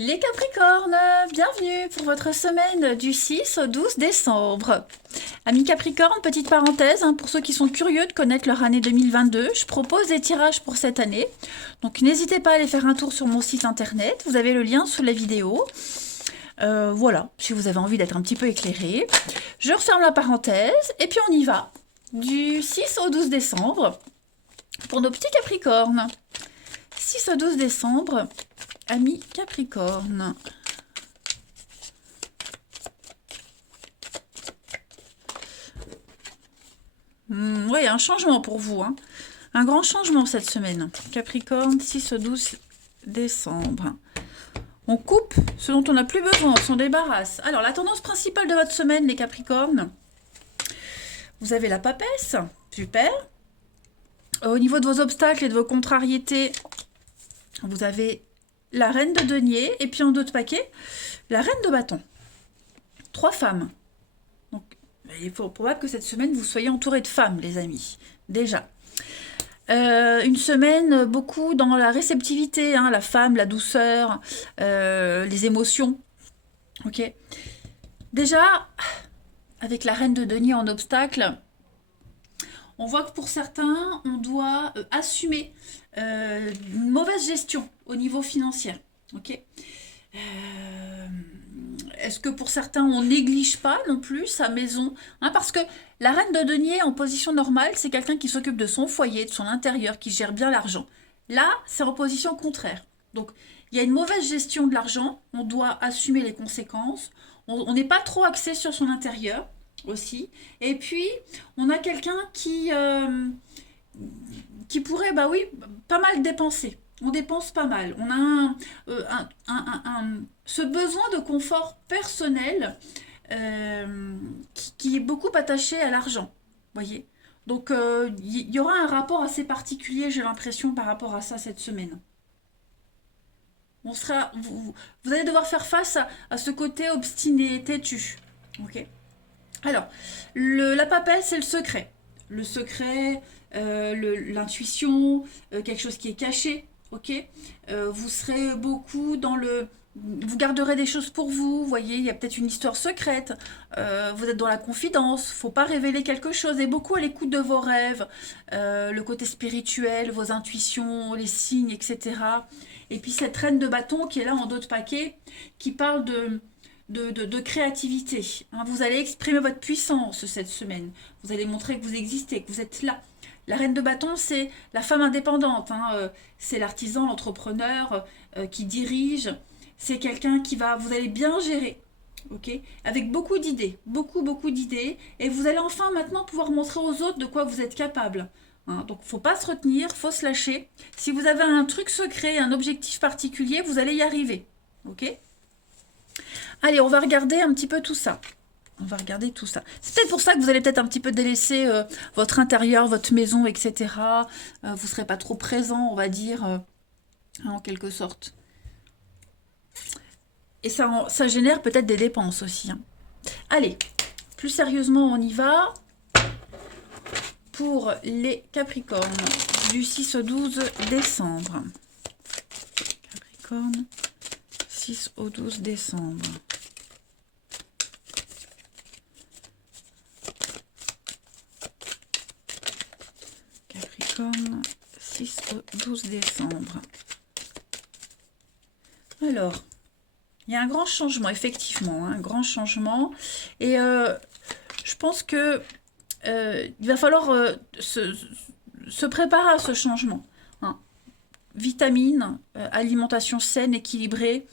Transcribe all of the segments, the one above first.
Les Capricornes, bienvenue pour votre semaine du 6 au 12 décembre. Amis Capricornes, petite parenthèse, pour ceux qui sont curieux de connaître leur année 2022, je propose des tirages pour cette année. Donc n'hésitez pas à aller faire un tour sur mon site internet, vous avez le lien sous la vidéo. Voilà, si vous avez envie d'être un petit peu éclairé. Je referme la parenthèse et puis on y va. Du 6 au 12 décembre pour nos petits Capricornes. 6 au 12 décembre. Amis Capricorne. Oui, un changement pour vous. Un grand changement cette semaine. Capricorne, 6 au 12 décembre. On coupe ce dont on n'a plus besoin, on s'en débarrasse. Alors, la tendance principale de votre semaine, les Capricornes. Vous avez la papesse, super. Au niveau de vos obstacles et de vos contrariétés, vous avez la reine de denier, et puis en dos de paquet, la reine de bâton. 3 femmes. Donc, il faut probable que cette semaine, vous soyez entouré de femmes, les amis. Déjà. Une semaine, beaucoup dans la réceptivité, la femme, la douceur, les émotions. Ok. Déjà, avec la reine de denier en obstacle, on voit que pour certains, on doit assumer une mauvaise gestion au niveau financier. Ok. Est-ce que pour certains, on néglige pas non plus sa maison, parce que la reine de denier en position normale, c'est quelqu'un qui s'occupe de son foyer, de son intérieur, qui gère bien l'argent. Là, c'est en position contraire. Donc, il y a une mauvaise gestion de l'argent, on doit assumer les conséquences, on n'est pas trop axé sur son intérieur aussi. Et puis, on a quelqu'un qui pourrait, bah oui, pas mal dépenser. On dépense pas mal. On a ce besoin de confort personnel qui est beaucoup attaché à l'argent. Voyez. Donc, il y aura un rapport assez particulier, j'ai l'impression, par rapport à ça cette semaine. Vous allez devoir faire face à ce côté obstiné, têtu. Ok. Alors, la papesse, c'est le secret. Le secret, l'intuition, quelque chose qui est caché. Ok. Vous serez beaucoup dans le. Vous garderez des choses pour vous, voyez, il y a peut-être une histoire secrète, vous êtes dans la confidence, faut pas révéler quelque chose, et beaucoup à l'écoute de vos rêves, le côté spirituel, vos intuitions, les signes, etc. Et puis cette reine de bâton qui est là en dos de paquet, qui parle de créativité. Vous allez exprimer votre puissance cette semaine. Vous allez montrer que vous existez, que vous êtes là. La reine de bâton, c'est la femme indépendante. C'est l'artisan, l'entrepreneur qui dirige. C'est quelqu'un qui va... Vous allez bien gérer. Ok, avec beaucoup d'idées. Beaucoup d'idées. Et vous allez enfin maintenant pouvoir montrer aux autres de quoi vous êtes capable. Donc, faut pas se retenir, faut se lâcher. Si vous avez un truc secret, un objectif particulier, vous allez y arriver. Ok. Allez, on va regarder un petit peu tout ça. On va regarder tout ça. C'est peut-être pour ça que vous allez peut-être un petit peu délaisser votre intérieur, votre maison, etc. Vous ne serez pas trop présent, on va dire, en quelque sorte. Et ça génère peut-être des dépenses aussi. Allez, plus sérieusement, on y va. Pour les Capricornes, du 6 au 12 décembre. Capricorne, 6 au 12 décembre. Capricorne, 6 au 12 décembre. Alors, il y a un grand changement, effectivement, un grand changement. Et je pense que il va falloir se préparer à ce changement. Vitamines, alimentation saine, équilibrée.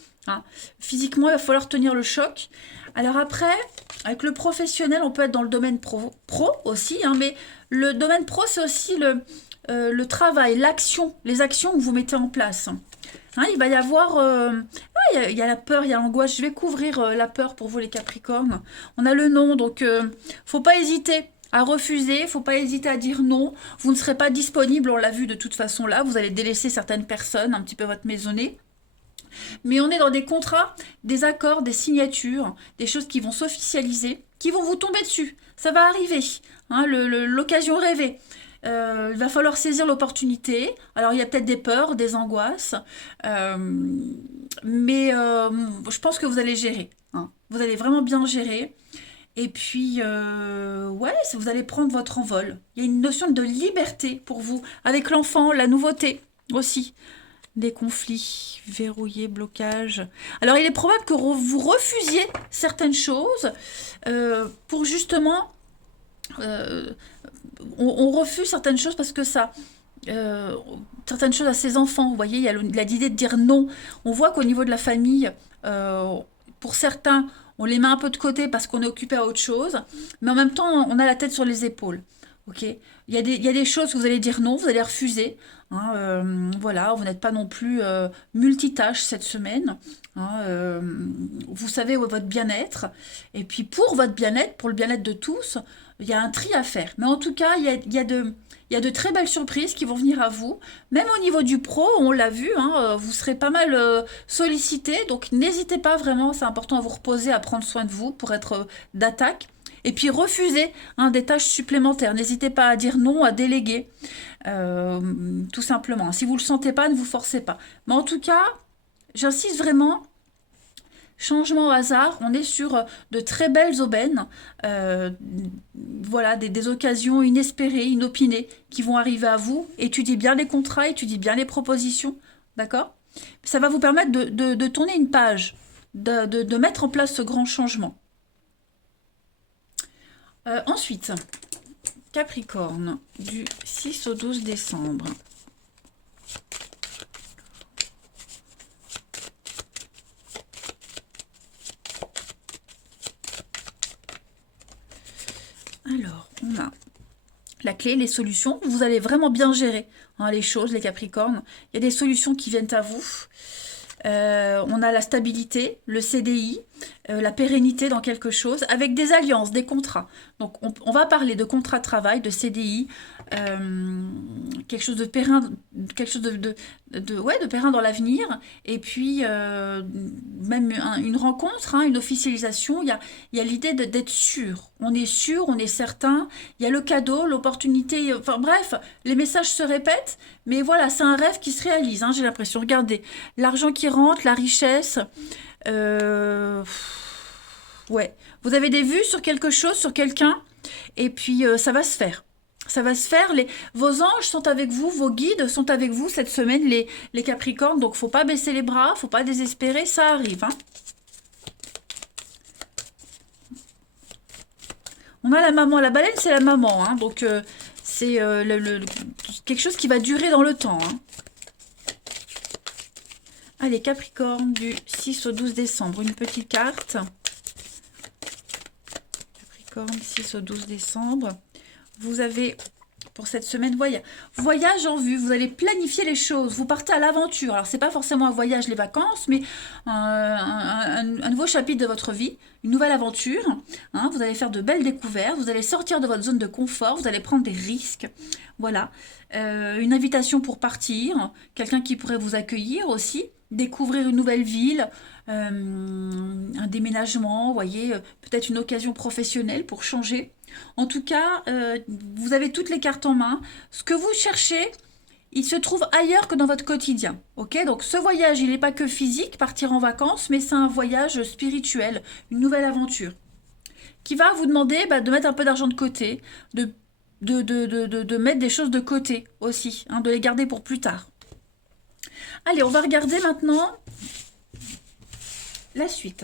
Physiquement, il va falloir tenir le choc. Alors après, avec le professionnel, on peut être dans le domaine pro aussi, mais le domaine pro, c'est aussi le travail, l'action, les actions que vous mettez en place. Il va y avoir... il y a la peur, il y a l'angoisse. Je vais couvrir la peur pour vous, les Capricornes. On a le non, donc faut pas hésiter à refuser, faut pas hésiter à dire non. Vous ne serez pas disponible, on l'a vu de toute façon là. Vous allez délaisser certaines personnes, un petit peu votre maisonnée. Mais on est dans des contrats, des accords, des signatures, des choses qui vont s'officialiser, qui vont vous tomber dessus. Ça va arriver, l'occasion rêvée. Il va falloir saisir l'opportunité. Alors, il y a peut-être des peurs, des angoisses, euh, mais je pense que vous allez gérer, hein. Vous allez vraiment bien gérer. Et puis, ouais, vous allez prendre votre envol. Il y a une notion de liberté pour vous, avec l'enfant, la nouveauté aussi. Des conflits, verrouillés, blocages. Alors, il est probable que vous refusiez certaines choses pour justement... euh, on refuse certaines choses parce que ça... euh, certaines choses à ses enfants, vous voyez, il y a l'idée de dire non. On voit qu'au niveau de la famille, euh, pour certains, on les met un peu de côté parce qu'on est occupé à autre chose, mais en même temps, on a la tête sur les épaules. Ok, il y a des choses que vous allez dire non, vous allez refuser, hein, voilà, vous n'êtes pas non plus multitâche cette semaine, hein, vous savez où est votre bien-être, et puis pour votre bien-être, pour le bien-être de tous, il y a un tri à faire. Mais en tout cas, il y a de très belles surprises qui vont venir à vous. Même au niveau du pro, on l'a vu, hein, vous serez pas mal sollicité. Donc n'hésitez pas vraiment, c'est important à vous reposer, à prendre soin de vous pour être d'attaque. Et puis refusez, hein, des tâches supplémentaires. N'hésitez pas à dire non, à déléguer. euh, Tout simplement. Si vous ne le sentez pas, ne vous forcez pas. Mais en tout cas, j'insiste vraiment. Changement au hasard, on est sur de très belles aubaines, euh, voilà, des occasions inespérées, inopinées qui vont arriver à vous. Étudiez bien les contrats, étudiez bien les propositions, d'accord? Ça va vous permettre de tourner une page, de mettre en place ce grand changement. Ensuite, Capricorne, du 6 au 12 décembre. Alors, on a la clé, les solutions. Vous allez vraiment bien gérer, hein, les choses, les Capricornes. Il y a des solutions qui viennent à vous. On a la stabilité, le CDI, la pérennité dans quelque chose, avec des alliances, des contrats. Donc on va parler de contrat de travail, de CDI, quelque chose de périn, quelque chose ouais, de périn dans l'avenir. Et puis même une rencontre, hein, une officialisation. Il y a l'idée d'être sûr. On est sûr, on est certain. Il y a le cadeau, l'opportunité. Enfin bref, les messages se répètent. Mais voilà, c'est un rêve qui se réalise, hein, j'ai l'impression. Regardez, l'argent qui rentre, la richesse. euh, Ouais. Vous avez des vues sur quelque chose, sur quelqu'un, et puis ça va se faire. Ça va se faire. Vos anges sont avec vous, vos guides sont avec vous cette semaine, les Capricornes. Donc, faut pas baisser les bras, faut pas désespérer, ça arrive, hein. On a la maman, la baleine, c'est la maman, hein. Donc, c'est quelque chose qui va durer dans le temps, hein. Allez, Capricorne, du 6 au 12 décembre. Une petite carte. Capricorne, 6 au 12 décembre. Vous avez, pour cette semaine, voyage en vue. Vous allez planifier les choses. Vous partez à l'aventure. Alors, c'est pas forcément un voyage, les vacances, mais un nouveau chapitre de votre vie. Une nouvelle aventure, hein. Vous allez faire de belles découvertes. Vous allez sortir de votre zone de confort. Vous allez prendre des risques. Voilà. Une invitation pour partir. Quelqu'un qui pourrait vous accueillir aussi. Découvrir une nouvelle ville, un déménagement, vous voyez, peut-être une occasion professionnelle pour changer. En tout cas, vous avez toutes les cartes en main. Ce que vous cherchez, il se trouve ailleurs que dans votre quotidien. Ok, donc ce voyage, il n'est pas que physique, partir en vacances, mais c'est un voyage spirituel, une nouvelle aventure, qui va vous demander de mettre un peu d'argent de côté, de mettre des choses de côté aussi, hein, de les garder pour plus tard. Allez, on va regarder maintenant la suite.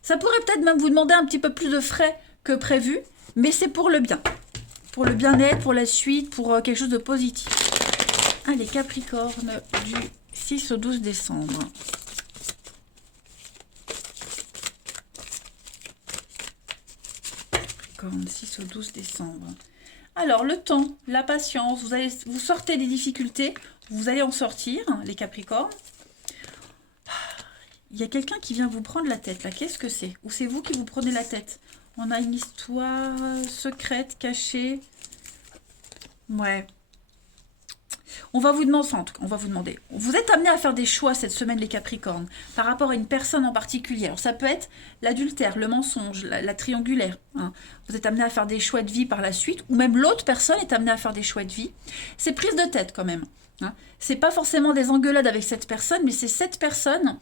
Ça pourrait peut-être même vous demander un petit peu plus de frais que prévu, mais c'est pour le bien. Pour le bien-être, pour la suite, pour quelque chose de positif. Allez, Capricorne, du 6 au 12 décembre. Capricorne, 6 au 12 décembre. Alors, le temps, la patience, vous sortez des difficultés, vous allez en sortir, hein, les Capricornes. Il y a quelqu'un qui vient vous prendre la tête, là. Qu'est-ce que c'est? Ou c'est vous qui vous prenez la tête? On a une histoire secrète, cachée. Ouais. On va vous demander, enfin, en tout cas, on va vous demander. Vous êtes amené à faire des choix cette semaine, les Capricornes, par rapport à une personne en particulier. Alors, ça peut être l'adultère, le mensonge, la triangulaire. Hein. Vous êtes amené à faire des choix de vie par la suite, ou même l'autre personne est amenée à faire des choix de vie. C'est prise de tête quand même. Hein. C'est pas forcément des engueulades avec cette personne, mais c'est cette personne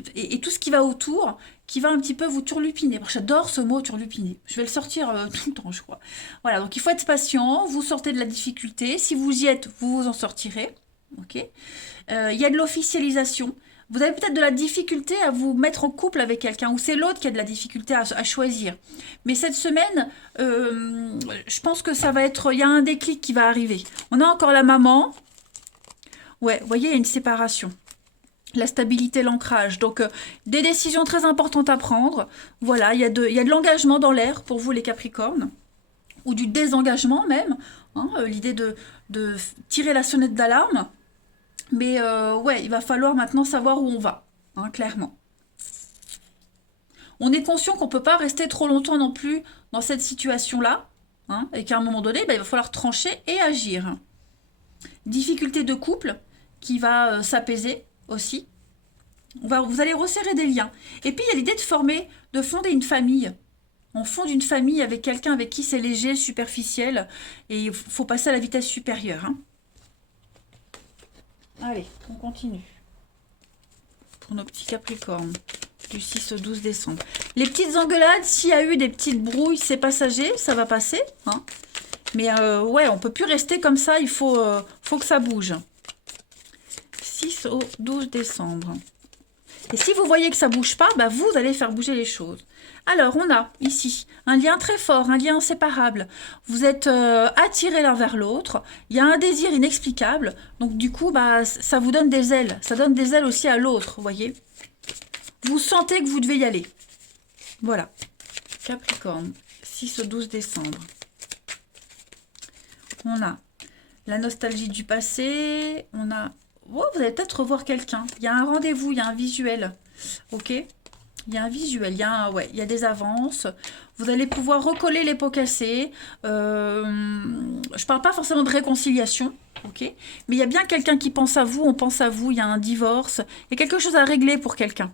et tout ce qui va autour qui va un petit peu vous turlupiner. J'adore ce mot turlupiner. Je vais le sortir tout le temps, je crois. Voilà, donc il faut être patient. Vous sortez de la difficulté. Si vous y êtes, vous vous en sortirez. Ok. Il y a de l'officialisation. Vous avez peut-être de la difficulté à vous mettre en couple avec quelqu'un, ou c'est l'autre qui a de la difficulté à choisir. Mais cette semaine, je pense que ça va être... Il y a un déclic qui va arriver. On a encore la maman. Ouais, vous voyez, il y a une séparation. La stabilité, l'ancrage. Donc, des décisions très importantes à prendre. Voilà, il y a de l'engagement dans l'air pour vous, les Capricornes. Ou du désengagement même. Hein, l'idée de tirer la sonnette d'alarme. Mais ouais, il va falloir maintenant savoir où on va, hein, clairement. On est conscient qu'on ne peut pas rester trop longtemps non plus dans cette situation-là, hein, et qu'à un moment donné, il va falloir trancher et agir. Difficulté de couple qui va s'apaiser aussi. Vous allez resserrer des liens. Et puis, il y a l'idée de fonder une famille. On fonde une famille avec quelqu'un avec qui c'est léger, superficiel, et il faut passer à la vitesse supérieure, hein. Allez, on continue. Pour nos petits Capricornes, du 6 au 12 décembre. Les petites engueulades, s'il y a eu des petites brouilles, c'est passager, ça va passer. Hein. Mais ouais, on ne peut plus rester comme ça, il faut que ça bouge. 6 au 12 décembre. Et si vous voyez que ça ne bouge pas, bah vous allez faire bouger les choses. Alors, on a ici un lien très fort, un lien inséparable. Vous êtes attirés l'un vers l'autre. Il y a un désir inexplicable. Donc, du coup, bah, ça vous donne des ailes. Ça donne des ailes aussi à l'autre, vous voyez. Vous sentez que vous devez y aller. Voilà. Capricorne, 6 au 12 décembre. On a la nostalgie du passé. On a... Oh, vous allez peut-être revoir quelqu'un. Il y a un rendez-vous, il y a un visuel. Ok ? Il y a un visuel, il y a des avances. Vous allez pouvoir recoller les pots cassés. Je ne parle pas forcément de réconciliation, ok, mais il y a bien quelqu'un qui pense à vous, on pense à vous, il y a un divorce. Il y a quelque chose à régler pour quelqu'un.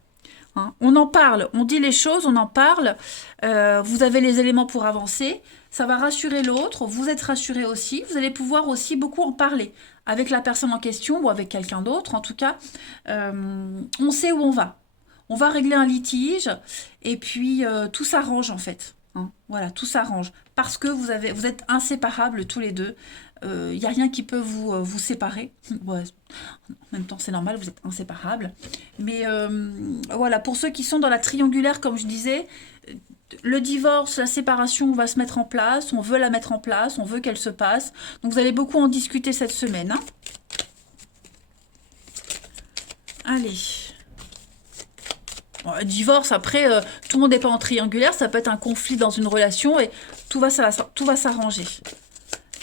Hein. On en parle, on dit les choses, on en parle. Vous avez les éléments pour avancer. Ça va rassurer l'autre, vous êtes rassuré aussi. Vous allez pouvoir aussi beaucoup en parler avec la personne en question ou avec quelqu'un d'autre. En tout cas, on sait où on va. On va régler un litige et puis tout s'arrange en fait. Hein. Voilà, tout s'arrange. Parce que vous êtes inséparables tous les deux. Il n'y a rien qui peut vous séparer. Ouais, en même temps, c'est normal, vous êtes inséparables. Mais voilà, pour ceux qui sont dans la triangulaire, comme je disais, le divorce, la séparation va se mettre en place. On veut la mettre en place, on veut qu'elle se passe. Donc vous allez beaucoup en discuter cette semaine. Hein. Allez. Divorce, après, tout le monde n'est pas en triangulaire, ça peut être un conflit dans une relation et tout va s'arranger.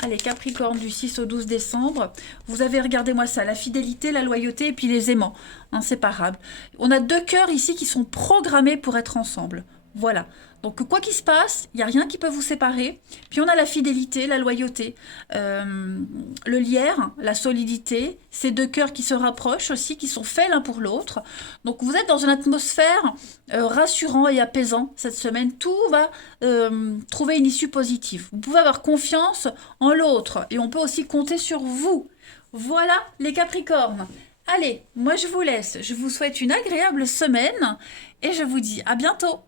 Allez, Capricorne du 6 au 12 décembre, vous avez, regardez-moi ça, la fidélité, la loyauté et puis les aimants, inséparables. On a deux cœurs ici qui sont programmés pour être ensemble. Voilà. Donc, quoi qu'il se passe, il n'y a rien qui peut vous séparer. Puis, on a la fidélité, la loyauté, le lierre, la solidité, ces deux cœurs qui se rapprochent aussi, qui sont faits l'un pour l'autre. Donc, vous êtes dans une atmosphère rassurante et apaisante cette semaine. Tout va trouver une issue positive. Vous pouvez avoir confiance en l'autre et on peut aussi compter sur vous. Voilà les Capricornes. Allez, moi je vous laisse. Je vous souhaite une agréable semaine et je vous dis à bientôt.